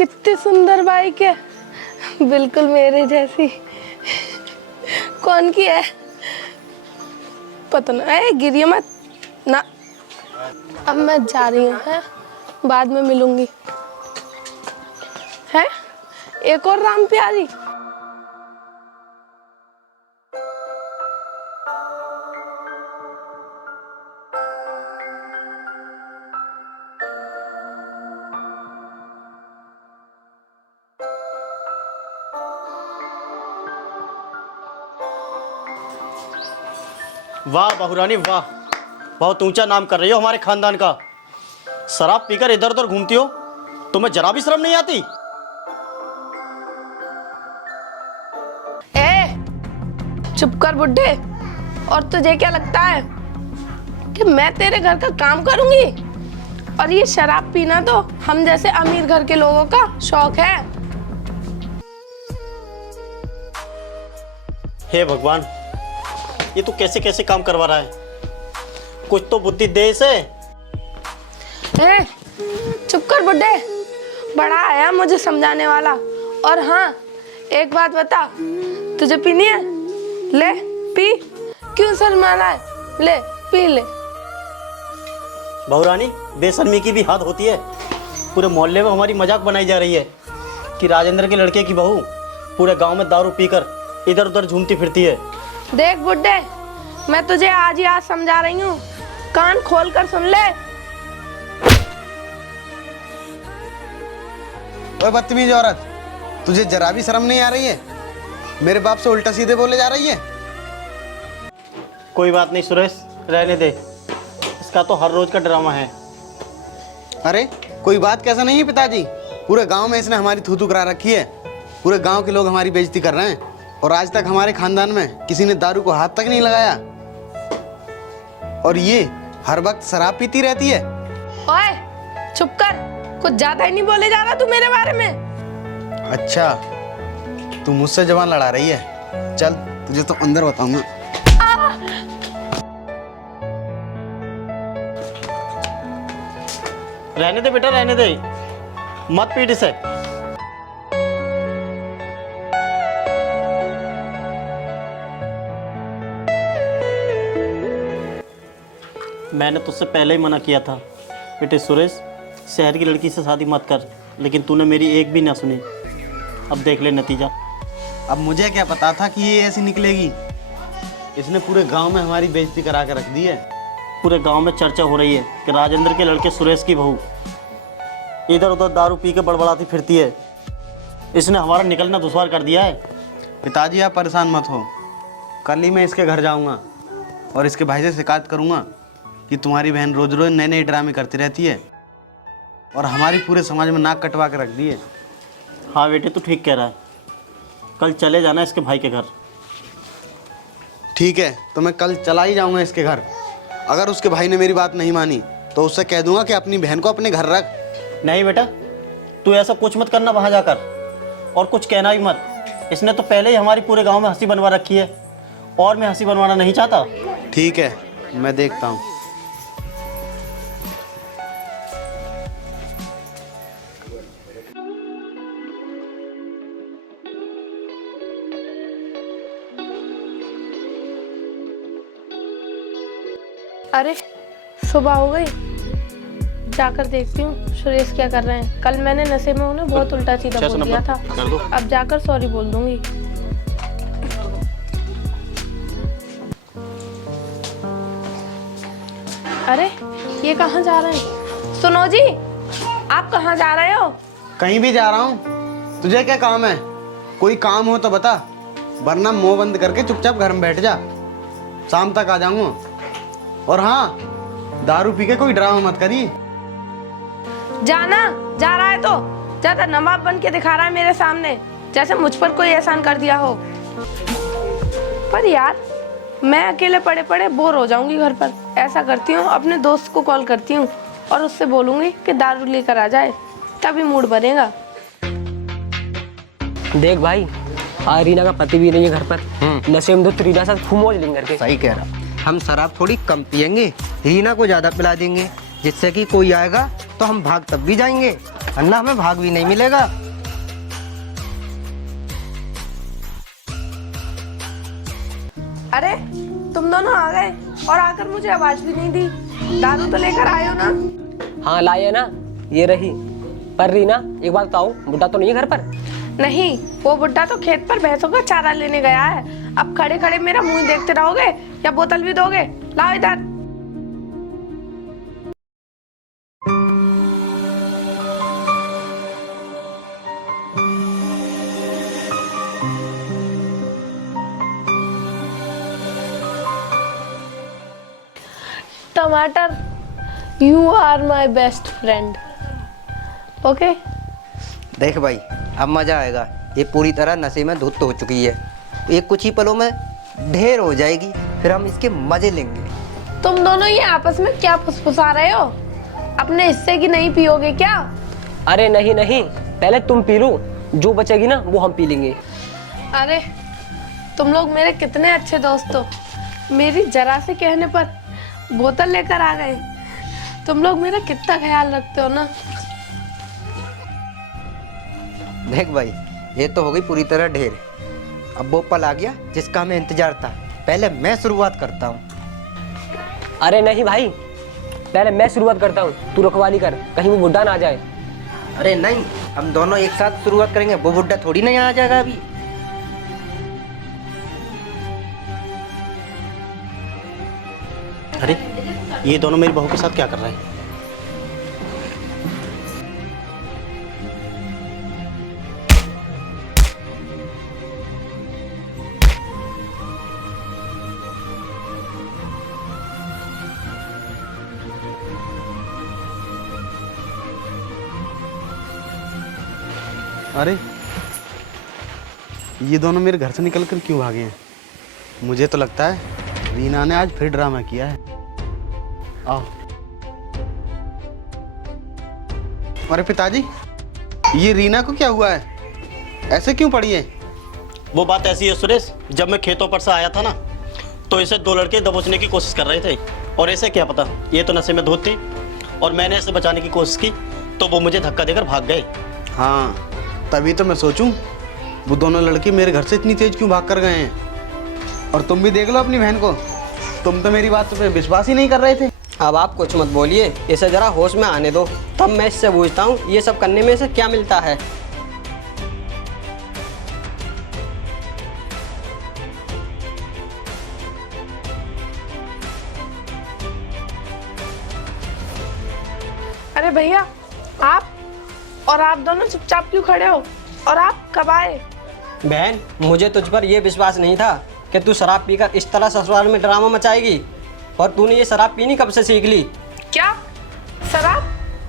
कितनी सुंदर बाइक है, बिल्कुल मेरे जैसी। कौन की है पता नहीं, गिरिए मत ना। अब मैं जा रही हूँ, है बाद में मिलूंगी। है एक और राम प्यारी। वाह बहुरानी वाह, बहुत ऊंचा नाम कर रही हो हमारे खानदान का। शराब पीकर इधर उधर घूमती हो, तुम्हें जरा भी शर्म नहीं आती? ए चुप कर बुड्ढे। और तुझे क्या लगता है कि मैं तेरे घर का काम करूंगी? और ये शराब पीना तो हम जैसे अमीर घर के लोगों का शौक है। हे भगवान, ये तू कैसे कैसे काम करवा रहा है? कुछ तो बुद्धि दे इसे। चुप कर बुड्ढे, बड़ा आया मुझे समझाने वाला। और हाँ एक बात बता, तुझे पीनी है? ले पी, क्यों शर्माना है? ले पी ले। बहुरानी, बेशर्मी की भी हद होती है। पूरे मोहल्ले में हमारी मजाक बनाई जा रही है कि राजेंद्र के लड़के की बहू पूरे गांव में दारू पीकर इधर उधर झूमती फिरती है। देख बुड्ढे, मैं तुझे आज ही आज समझा रही हूँ, कान खोल कर सुन ले। ओए बदतमीज औरत, तुझे जरा भी शर्म नहीं आ रही है? मेरे बाप से उल्टा सीधे बोले जा रही है। कोई बात नहीं सुरेश, रहने दे, इसका तो हर रोज का ड्रामा है। अरे कोई बात कैसा नहीं है पिताजी, पूरे गांव में इसने हमारी थू थू करा रखी है। पूरे गांव के लोग हमारी बेइज्जती कर रहे हैं और आज तक हमारे खानदान में किसी ने दारू को हाथ तक नहीं लगाया। और ये हर वक्त शराब पीती रहती है। ओए चुप कर, कुछ ज्यादा ही नहीं बोले जा रहा तू मेरे बारे में। अच्छा, तू मुझसे जबान लड़ा रही है? चल तुझे तो अंदर बताऊंगा। रहने दे बेटा, रहने दे, मत पीट इसे। मैंने तुझसे पहले ही मना किया था बेटे सुरेश, शहर की लड़की से शादी मत कर, लेकिन तूने मेरी एक भी ना सुनी। अब देख ले नतीजा। अब मुझे क्या पता था कि ये ऐसी निकलेगी। इसने पूरे गांव में हमारी बेइज्जती करा के रख दी है। पूरे गांव में चर्चा हो रही है कि राजेंद्र के लड़के सुरेश की बहू इधर उधर दारू पी के बड़बड़ाती फिरती है। इसने हमारा निकलना दुश्वार कर दिया है। पिताजी आप परेशान मत हो, कल ही मैं इसके घर जाऊंगा और इसके भाई से शिकायत करूंगा कि तुम्हारी बहन रोज रोज नए नए ड्रामे करती रहती है और हमारी पूरे समाज में नाक कटवा के रख दी है। हाँ बेटे, तू ठीक कह रहा है, कल चले जाना इसके भाई के घर। ठीक है, तो मैं कल चला ही जाऊंगा इसके घर। अगर उसके भाई ने मेरी बात नहीं मानी तो उससे कह दूंगा कि अपनी बहन को अपने घर रख। नहीं बेटा, तू ऐसा कुछ मत करना वहाँ जाकर, और कुछ कहना भी मत। इसने तो पहले ही हमारी पूरे गांव में हंसी बनवा रखी है और मैं हंसी बनवाना नहीं चाहता। ठीक है, मैं देखता हूँ। अरे सुबह हो गई, जाकर देखती हूँ सुरेश क्या कर रहे हैं। कल मैंने नशे में उन्हें बहुत उल्टा सीधा बोल दिया था, अब जाकर सॉरी बोल दूंगी। अरे ये कहाँ जा रहे हैं? सुनो जी, आप कहाँ जा रहे हो? कहीं भी जा रहा हूँ, तुझे क्या काम है? कोई काम हो तो बता, वरना मुंह बंद करके चुपचाप घर में बैठ जा। शाम तक आ जाऊंगा। और हाँ, दारू पी के कोई ड्रामा मत करिए। जाना जा रहा है तो ज्यादा नवाब बन के दिखा रहा है मेरे सामने, जैसे मुझ पर कोई एहसान कर दिया हो। पर यार, मैं अकेले पड़े पड़े बोर हो जाऊंगी घर पर। ऐसा करती हूँ, अपने दोस्त को कॉल करती हूँ और उससे बोलूंगी कि दारू लेकर आ जाए, तभी मूड बनेगा। देख भाई, आज रीना का पति भी नहीं है घर पर। नशे में तो रीना साथ खूब मौज लेंगे करके। सही कह रहा। हम शराब थोड़ी कम पियेंगे, रीना को ज्यादा पिला देंगे, जिससे कि कोई आएगा तो हम भाग तब भी जाएंगे। अन्ना हमें भाग भी नहीं मिलेगा। अरे तुम दोनों आ गए और आकर मुझे आवाज भी नहीं दी। दारू तो लेकर आए हो ना? हाँ लाई है ना, ये रही। पर रीना एक बात बताओ, बुड्ढा तो नहीं है घर पर? नहीं, वो बुड्ढा तो खेत पर भैंसों का चारा लेने गया है। अब खड़े खड़े मेरा मुंह देखते रहोगे या बोतल भी दोगे? लाओ इधर। टमाटर, you are my best friend. Okay? देख भाई, अब मजा आएगा। ये पूरी तरह नशे में धुत हो चुकी है, ये कुछ ही पलों में ढेर हो जाएगी, फिर हम इसके मजे लेंगे। तुम दोनों ये आपस में क्या फुसफुसा रहे हो? अपने हिस्से की नहीं पियोगे क्या? अरे नहीं नहीं, पहले तुम पी लो, जो बचेगी ना वो हम पी लेंगे। अरे तुम लोग मेरे कितने अच्छे दोस्त हो, मेरी जरा से कहने पर बोतल लेकर आ गए। तुम लोग मेरा कितना ख्याल रखते हो ना। देख भाई, ये तो हो गई पूरी तरह ढेर। अब वो पल आ गया जिसका हमें इंतजार था। पहले मैं शुरुआत करता हूँ। अरे नहीं भाई, पहले मैं शुरुआत करता हूँ, तू रखवाली कर, कहीं वो बुड्ढा ना आ जाए। अरे नहीं, हम दोनों एक साथ शुरुआत करेंगे, वो बुड्ढा थोड़ी नहीं आ जाएगा अभी। अरे ये दोनों मेरी बहू के साथ क्या कर रहे हैं? अरे ये दोनों मेरे घर से निकल कर क्यों भागे हैं? मुझे तो लगता है रीना ने आज फिर ड्रामा किया है। आओ। अरे पिताजी, ये रीना को क्या हुआ है? ऐसे क्यों पड़ी है? वो बात ऐसी है सुरेश, जब मैं खेतों पर से आया था ना, तो इसे दो लड़के दबोचने की कोशिश कर रहे थे, और ऐसे क्या पता, ये तो नशे में धुत थी, और मैंने इसे बचाने की कोशिश की तो वो मुझे धक्का देकर भाग गए। हाँ, तभी तो मैं सोचूं वो दोनों लड़के मेरे घर से इतनी तेज क्यों भाग कर गए हैं। और तुम भी देख लो अपनी बहन को, तुम तो मेरी बात पे विश्वास ही नहीं कर रहे थे। अब आप कुछ मत बोलिए, इसे जरा होश में आने दो, तब मैं इससे पूछता हूँ ये सब करने में इसे क्या मिलता है। अरे भैया, आप दोनों चुपचाप क्यों खड़े हो? और आप कब आए? बहन, मुझे तुझ पर यह विश्वास नहीं था कि तू शराब पीकर इस तरह ससुराल में ड्रामा मचाएगी। और तूने ये शराब पीनी कब से सीख ली? क्या शराब?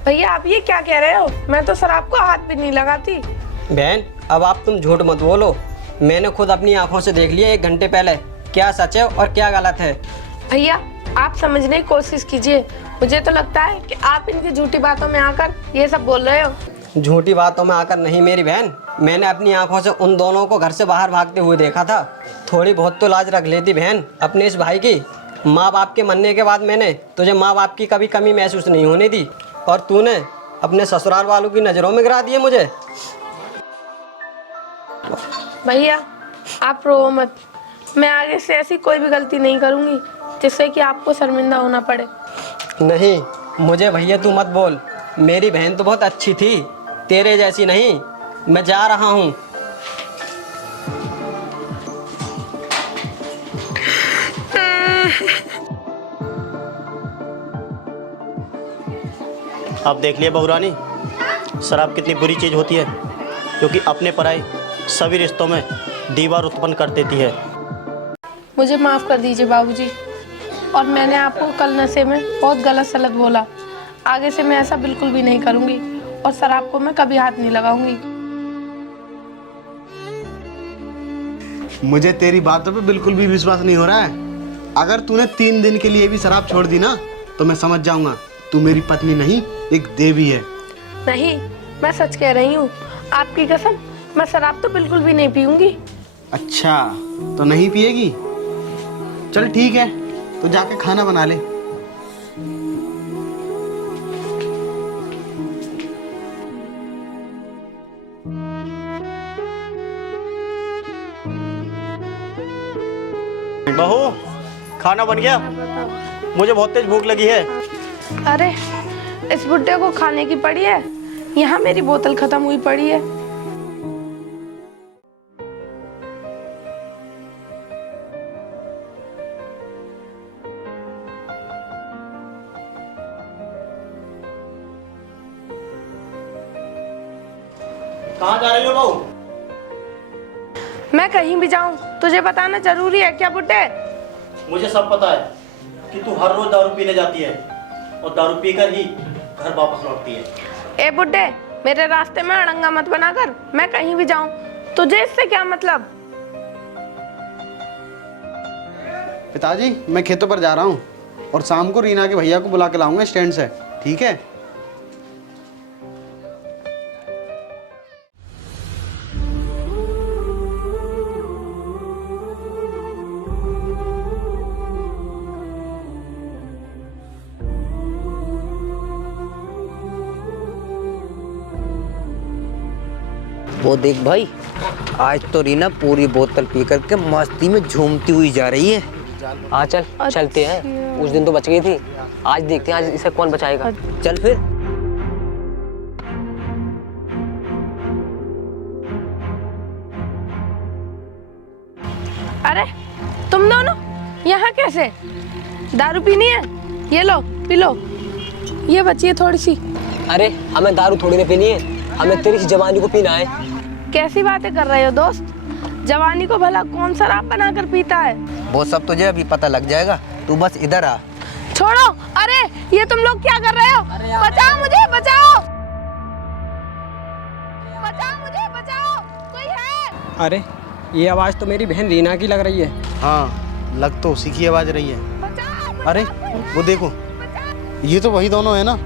भैया आप ये क्या कह रहे हो? मैं तो शराब को हाथ भी नहीं लगाती। बहन, अब आप तुम झूठ मत बोलो, मैंने खुद अपनी आंखों से देख लिया 1 घंटे पहले, क्या सच है और क्या गलत है। भैया आप समझने की कोशिश कीजिए, मुझे तो लगता है कि आप इनकी झूठी बातों में आकर ये सब बोल रहे हो। झूठी बातों में आकर नहीं मेरी बहन, मैंने अपनी आंखों से उन दोनों को घर से बाहर भागते हुए देखा था। थोड़ी बहुत तो लाज रख लेती बहन अपने इस भाई की। माँ बाप के मरने के बाद मैंने तुझे माँ बाप की कभी कमी महसूस नहीं होने दी, और तूने अपने ससुराल वालों की नज़रों में गिरा दिए मुझे। भैया आप रो मत, मैं आगे से ऐसी कोई भी गलती नहीं करूँगी जिससे कि आपको शर्मिंदा होना पड़े। नहीं, मुझे भैया तू मत बोल, मेरी बहन तो बहुत अच्छी थी, तेरे जैसी नहीं। मैं जा रहा हूँ। अब देख लिया बहुरानी, शराब कितनी बुरी चीज़ होती है, क्योंकि अपने पराए सभी रिश्तों में दीवार उत्पन्न कर देती है। मुझे माफ़ कर दीजिए बाबूजी, और मैंने आपको कल नशे में बहुत गलत सलत बोला। आगे से मैं ऐसा बिल्कुल भी नहीं करूँगी, और शराब को मैं कभी हाथ नहीं लगाऊंगी। मुझे तेरी बातों पे बिल्कुल भी विश्वास नहीं हो रहा है। अगर तूने 3 दिन के लिए भी शराब छोड़ दी ना, तो मैं समझ जाऊंगा तू मेरी पत्नी नहीं, एक देवी है। नहीं, मैं सच कह रही हूँ, आपकी कसम, मैं शराब तो बिल्कुल भी नहीं पीऊंगी। अच्छा, तो नहीं पिएगी? चल ठीक है, तो जाके खाना बना ले। बहू, खाना बन गया? मुझे बहुत तेज भूख लगी है। अरे इस बुड्ढे को खाने की पड़ी है, यहाँ मेरी बोतल खत्म हुई पड़ी है। कहाँ जा रही हो बहू? मैं कहीं भी जाऊं तुझे बताना जरूरी है क्या बुड्ढे? मुझे सब पता है कि तू हर रोज दारू पीने जाती है और दारू पीकर ही घर वापस लौटती है। ए बुड्ढे, मेरे रास्ते में अड़ंगा मत बनाकर। मैं कहीं भी जाऊं तुझे इससे क्या मतलब? पिताजी, मैं खेतों पर जा रहा हूँ और शाम को रीना के भैया को बुला के लाऊंगा स्टैंड से, ठीक है? वो देख भाई, आज तो रीना पूरी बोतल पी करके मस्ती में झूमती हुई जा रही है। हाँ चल चलते हैं, उस दिन तो बच गई थी, आज देखते हैं आज इसे कौन बचाएगा। चल फिर। अरे तुम दोनों यहाँ कैसे? दारू पीनी है? ये लो पी लो, ये बची है थोड़ी सी। अरे हमें दारू थोड़ी ना पीनी है, हमें तेरी जवानी को पीना है। कैसी बातें कर रहे हो दोस्त? जवानी को भला कौन शराब बनाकर पीता है? वो सब तुझे अभी पता लग जाएगा, तू बस इधर आ। छोड़ो, अरे ये तुम लोग क्या कर रहे हो? बचाओ मुझे, बचाओ, बचाओ मुझे, बचाओ, कोई है? अरे ये आवाज़ तो मेरी बहन रीना की लग रही है। हाँ, लग तो उसी की आवाज़ रही है। बचाओ, अरे वो देखो, ये तो वही दोनों है ना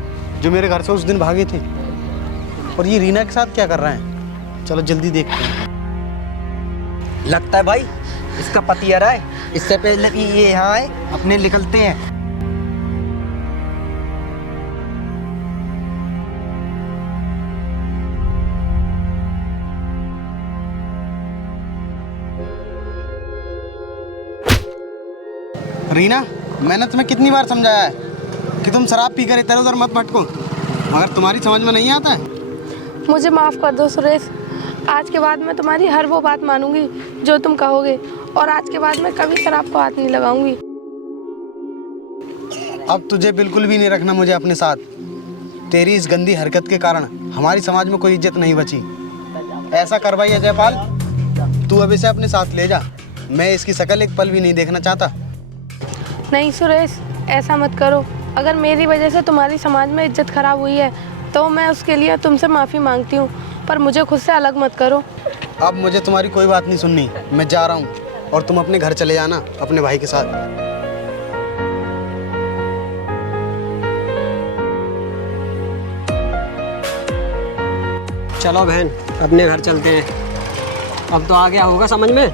जो मेरे घर से उस दिन भागे थे। और ये रीना के साथ क्या कर रहे हैं? चलो जल्दी देखते हैं। लगता है भाई इसका पति आ रहा है, इससे पहले कि ये यहाँ आए अपने निकलते हैं। रीना, मैंने तुम्हें कितनी बार समझाया है कि तुम शराब पीकर इधर उधर मत भटको, मगर तुम्हारी समझ में नहीं आता है। मुझे माफ कर दो सुरेश। आज के बाद मैं तुम्हारी हर वो बात मानूंगी जो तुम कहोगे, और आज के बाद मैं कभी शराब को हाथ नहीं लगाऊंगी। अब तुझे बिल्कुल भी नहीं रखना मुझे अपने साथ। तेरी इस गंदी हरकत के कारण हमारी समाज में कोई इज्जत नहीं बची। ऐसा कर भाई अजयपाल, तू अब इसे अपने साथ ले जा। मैं इसकी शक्ल एक पल भी नहीं देखना चाहता। नहीं सुरेश, ऐसा मत करो। अगर मेरी वजह से तुम्हारी समाज में इज्जत खराब हुई है तो मैं उसके लिए तुमसे माफ़ी मांगती हूँ, पर मुझे खुद से अलग मत करो। अब मुझे तुम्हारी कोई बात नहीं सुननी, मैं जा रहा हूँ और तुम अपने घर चले जाना अपने भाई के साथ। चलो बहन, अपने घर चलते हैं। अब तो आ गया होगा समझ में।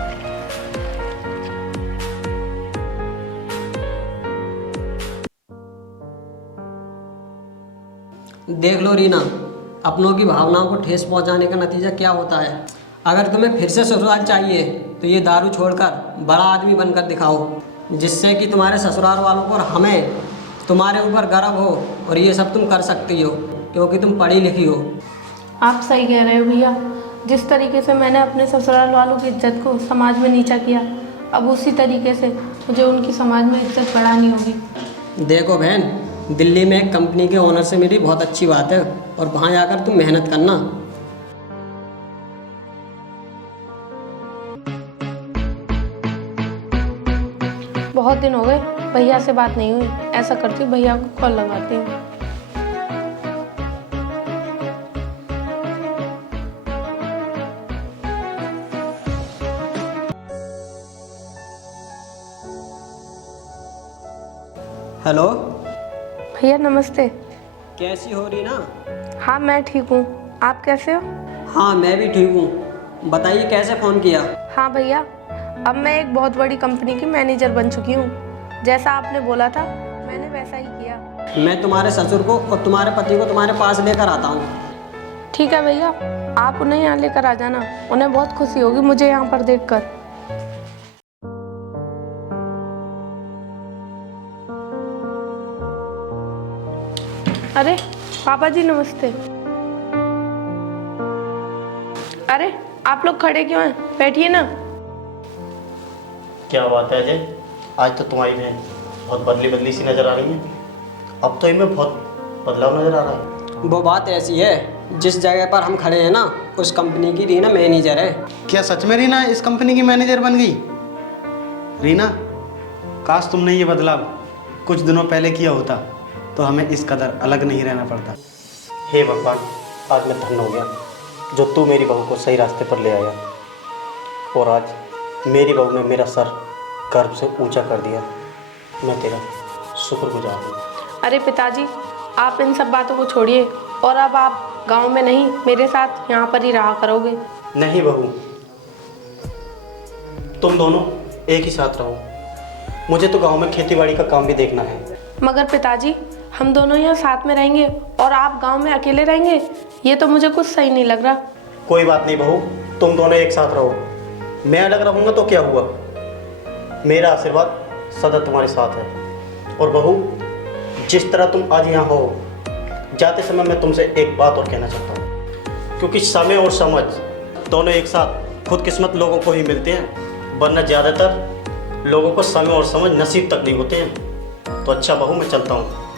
देख लो रीना, अपनों की भावनाओं को ठेस पहुंचाने का नतीजा क्या होता है। अगर तुम्हें फिर से ससुराल चाहिए तो ये दारू छोड़कर बड़ा आदमी बनकर दिखाओ, जिससे कि तुम्हारे ससुराल वालों को और हमें तुम्हारे ऊपर गर्व हो। और ये सब तुम कर सकती हो क्योंकि तुम पढ़ी लिखी हो। आप सही कह रहे हो भैया। जिस तरीके से मैंने अपने ससुराल वालों की इज्जत को समाज में नीचा किया, अब उसी तरीके से मुझे उनकी समाज में इज्जत बढ़ानी होगी। देखो बहन, दिल्ली में एक कंपनी के ओनर से मेरी बहुत अच्छी बात है, और वहाँ जाकर तुम मेहनत करना। बहुत दिन हो गए भैया से बात नहीं हुई। ऐसा करती हूँ, भैया को कॉल लगाती हूँ। हेलो भैया नमस्ते। कैसी हो रीना? हाँ मैं ठीक हूँ, आप कैसे हो? हाँ मैं भी ठीक हूँ। बताइए कैसे फ़ोन किया? हाँ भैया, अब मैं एक बहुत बड़ी कंपनी की मैनेजर बन चुकी हूँ। जैसा आपने बोला था मैंने वैसा ही किया। मैं तुम्हारे ससुर को और तुम्हारे पति को तुम्हारे पास लेकर आता हूँ। ठीक है भैया, आप उन्हें यहाँ लेकर आ जाना। उन्हें बहुत खुशी होगी मुझे यहाँ पर देखकर। अरे पापा जी नमस्ते। अरे आप लोग खड़े क्यों हैं, बैठिए ना। क्या बात है अजय, आज तो तुम्हारी बहन बहुत बदली बदली सी नज़र आ रही है। अब तो इनमें बहुत बदलाव नज़र आ रहा है। वो बात ऐसी है, जिस जगह पर हम खड़े हैं ना, उस कंपनी की रीना मैनेजर है। क्या सच में रीना इस कंपनी की मैनेजर बन गई? रीना, काश तुमने ये बदलाव कुछ दिनों पहले किया होता तो हमें इस कदर अलग नहीं रहना पड़ता। हे भगवान, आज मैं धन्य हो गया जो तू मेरी बहू को सही रास्ते पर ले आया, और आज मेरी बहू ने मेरा सर गर्व से ऊंचा कर दिया। मैं तेरा शुक्रगुजार हूँ। अरे पिताजी, आप इन सब बातों को छोड़िए और अब आप गांव में नहीं, मेरे साथ यहाँ पर ही रहा करोगे। नहीं बहू, तुम दोनों एक ही साथ रहो। मुझे तो गांव में खेतीबाड़ी का काम भी देखना है। मगर पिताजी, हम दोनों यहाँ साथ में रहेंगे और आप गांव में अकेले रहेंगे, ये तो मुझे कुछ सही नहीं लग रहा। कोई बात नहीं बहू, तुम दोनों एक साथ रहो। मैं अलग रहूँगा तो क्या हुआ, मेरा आशीर्वाद सदा तुम्हारे साथ है। और बहू, जिस तरह तुम आज यहाँ हो, जाते समय मैं तुमसे एक बात और कहना चाहता हूँ, क्योंकि समय और समझ दोनों एक साथ खुदकिस्मत लोगों को ही मिलते हैं, वरना ज़्यादातर लोगों को समय और समझ नसीब तक नहीं होते हैं। तो अच्छा बहू, मैं चलता हूँ।